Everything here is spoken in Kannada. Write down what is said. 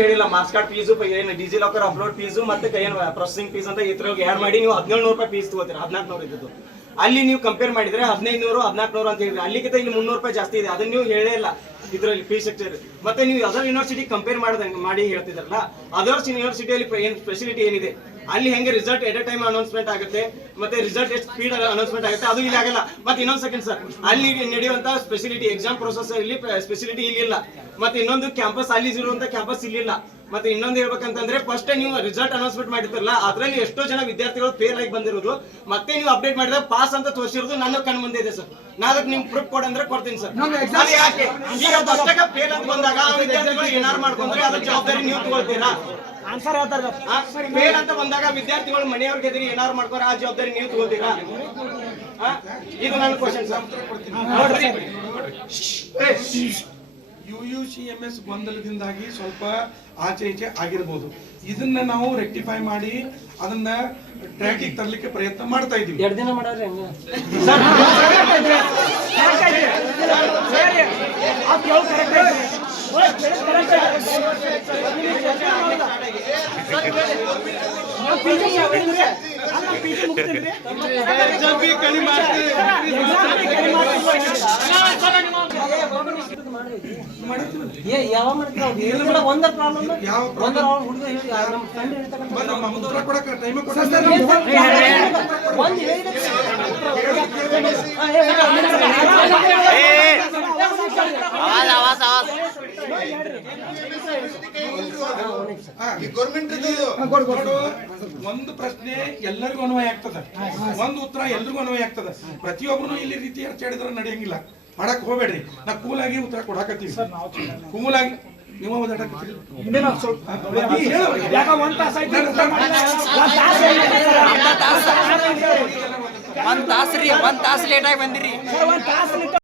ಹೇಳಿಲ್ಲ ಮಾರ್ಕ್ಸ್ ಕಾರ್ಡ್ ಫೀಸು ಏನು ಡಿಜಿ ಲಾಕರ್ ಅಪ್ಲೋಡ್ ಫೀಸ್ ಮತ್ತೆ ಏನು ಪ್ರೊಸೆಸಿಂಗ್ ಫೀಸ್ ಅಂತ ತರ ಆ್ಯಡ್ ಮಾಡಿ, ನೀವು ಹದಿನೇಳು ರೂಪಾಯಿ ಫೀಸ್ ತಗೋತೀರಾ ಹದಿನಾಲ್ಕು ನೂರು ಇದ್ದು ಅಲ್ಲಿ ನೀವು ಕಂಪೇರ್ ಮಾಡಿದ್ರೆ ಹದಿನೈದು ನೂರು ಹದಿನಾಲ್ಕು ನೂರು ಅಂತ ಹೇಳಿದ್ರೆ, ಅಲ್ಲಿಗಿಂತ ಇಲ್ಲಿ ಮುನ್ನೂರು ರೂಪಾಯಿ ಜಾಸ್ತಿ ಇದೆ, ಅದನ್ನ ನೀವು ಹೇಳೇ ಇಲ್ಲ. ಇದರಲ್ಲಿ ಫೀ ಸ್ಟ್ರಕ್ಚರ್ ಮತ್ತೆ ನೀವು ಅದರ್ ಯೂನಿವರ್ಸಿಟಿ ಕಂಪೇರ್ ಮಾಡಿದ ಮಾಡಿ ಹೇಳ್ತಿದ್ರಲ್ಲ ಅದರ್ಸ್ ಯೂನಿವರ್ಸಿಟಿಯಲ್ಲಿ ಏನು ಫೆಸಿಲಿಟಿ ಏನಿದೆ? ಅಲ್ಲಿ ಹೆಂಗೆ result at a time announcement ಆಗುತ್ತೆ ಮತ್ತೆ ರಿಸಲ್ಟ್ ಎಷ್ಟು ಸ್ಪೀಡ್ ಅನೌನ್ಸ್ಮೆಂಟ್ ಆಗುತ್ತೆ ಅದು ಇಲ್ಲಿ ಆಗಲ್ಲ. ಮತ್ತೆ ಇನ್ನೊಂದು ಸೆಕೆಂಡ್ ಸರ್ ಅಲ್ಲಿ ನಡೆಯುವಂತ ಸ್ಪೆಸಿಲಿಟಿ ಎಕ್ಸಾಮ್ ಪ್ರೊಸೆಸ್ ಇಲ್ಲಿ ಸ್ಪೆಸಿಲಿಟಿ ಇಲ್ಲಿ ಇಲ್ಲ. ಮತ್ತೆ ಇನ್ನೊಂದು ಕ್ಯಾಂಪಸ್ ಅಲ್ಲಿ ಇರುವಂತ ಕ್ಯಾಂಪಸ್ ಇಲ್ಲಿಲ್ಲ ಮತ್ತೆ ಇನ್ನೊಂದು ಹೇಳ್ಬೇಕಂತಂದ್ರೆ ಫಸ್ಟ್ ನೀವು ರಿಸಲ್ಟ್ ಅನೌನ್ಸ್ಮೆಂಟ್ ಮಾಡಿದ್ರಲ್ಲ ಅದರಲ್ಲಿ ಎಷ್ಟೋ ಜನ ವಿದ್ಯಾರ್ಥಿಗಳು ಫೇಲ್ ಆಗಿ ಬಂದಿರೋದು. ಮತ್ತೆ ನೀವು ಅಪ್ಡೇಟ್ ಮಾಡಿದ್ರೆ ಪಾಸ್ ಅಂತ ತೋರಿಸಿರೋದು ನನ್ನ ಕಣ್ ಮುಂದೆ ಇದೆ ಸರ್ ನಾ ಅದಕ್ಕೆ ನಿಮ್ ಪ್ರೂಫ್ ಕೊಡಂದ್ರೆ ಕೊಡ್ತೀನಿ ಸರ್ ಯಾಕೆ? ಫಸ್ಟಾಗ ಫೇಲ್ ಅಂತ ಬಂದಾಗ ವಿದ್ಯಾರ್ಥಿಗಳು ಏನಾರು ಮಾಡ್ಕೊಂಡ್ರೆ ಅದ್ರ ಜವಾಬ್ದಾರಿ ನೀವು ತಗೊಳ್ತೀರಾ? ಆನ್ಸರ್ ಹೇಳ್ತಾರೆ ಫೇಲ್ ಅಂತ ಬಂದಾಗ ವಿದ್ಯಾರ್ಥಿಗಳು ಮನೆಯವ್ರಿಗೆ ಎದುರು ಏನಾರು ಮಾಡ್ಕೊಂಡ್ರೆ ಆ ಜವಾಬ್ದಾರಿ ನೀವು ತಗೊಳ್ತೀರಾ? ಇದು ನನ್ನ ಕ್ವಶನ್ ಸರ್ ನೋಡ್ರಿ. U U C M S ಗೊಂದಲದಿಂದಾಗಿ ಸ್ವಲ್ಪ ಆಚೆ ಈಚೆ ಆಗಿರ್ಬೋದು. ಇದನ್ನ ನಾವು ರೆಕ್ಟಿಫೈ ಮಾಡಿ ಅದನ್ನ ಟ್ರ್ಯಾಕಿಗೆ ತರಲಿಕ್ಕೆ ಪ್ರಯತ್ನ ಮಾಡ್ತಾ ಇದೀವಿ ಎರಡು ದಿನ ಮಾಡವ್ರಿ ಯಾವ ಮಾಡ್ತೀರ ಅವ್ರು ಹೇಳಿದ್ರಲ್ಲ ಒಂದರ ಪ್ರಾಬ್ಲಮ್ ಯಾವ ಒಂದರ ಹುಡುಗ ಹೇಳಿ ನಮ್ಮ ಫ್ರೆಂಡ್ ಹೇಳ್ತಾನೆ ಒಂದು ಹೇಳಿದ್ರೆ ನೋಡು ಒಂದು ಪ್ರಶ್ನೆ ಎಲ್ಲರಿಗೂ ಅನ್ವಯ ಆಗ್ತದ. ಒಂದು ಉತ್ತರ ಎಲ್ರಿಗೂ ಅನ್ವಯ ಆಗ್ತದ. ಪ್ರತಿಯೊಬ್ಬರು ಇಲ್ಲಿ ರೀತಿ ಹೇಳಿದ್ರೆ ನಡೆಯಂಗಿಲ್ಲ. ಮಾಡಕ್ ಹೋಗ್ಬೇಡ್ರಿ ನಾ ಕೂಲಾಗಿ ಉತ್ತರ ಕೊಡಾಕತ್ತೀವಿ ಕೂಲಾಗಿ ನೀವು ಒಂದ್ ತಾಸ್ರಿ ಒಂದ್ ತಾಸ್ ಲೇಟ್ ಆಗಿ ಬಂದಿರಿ.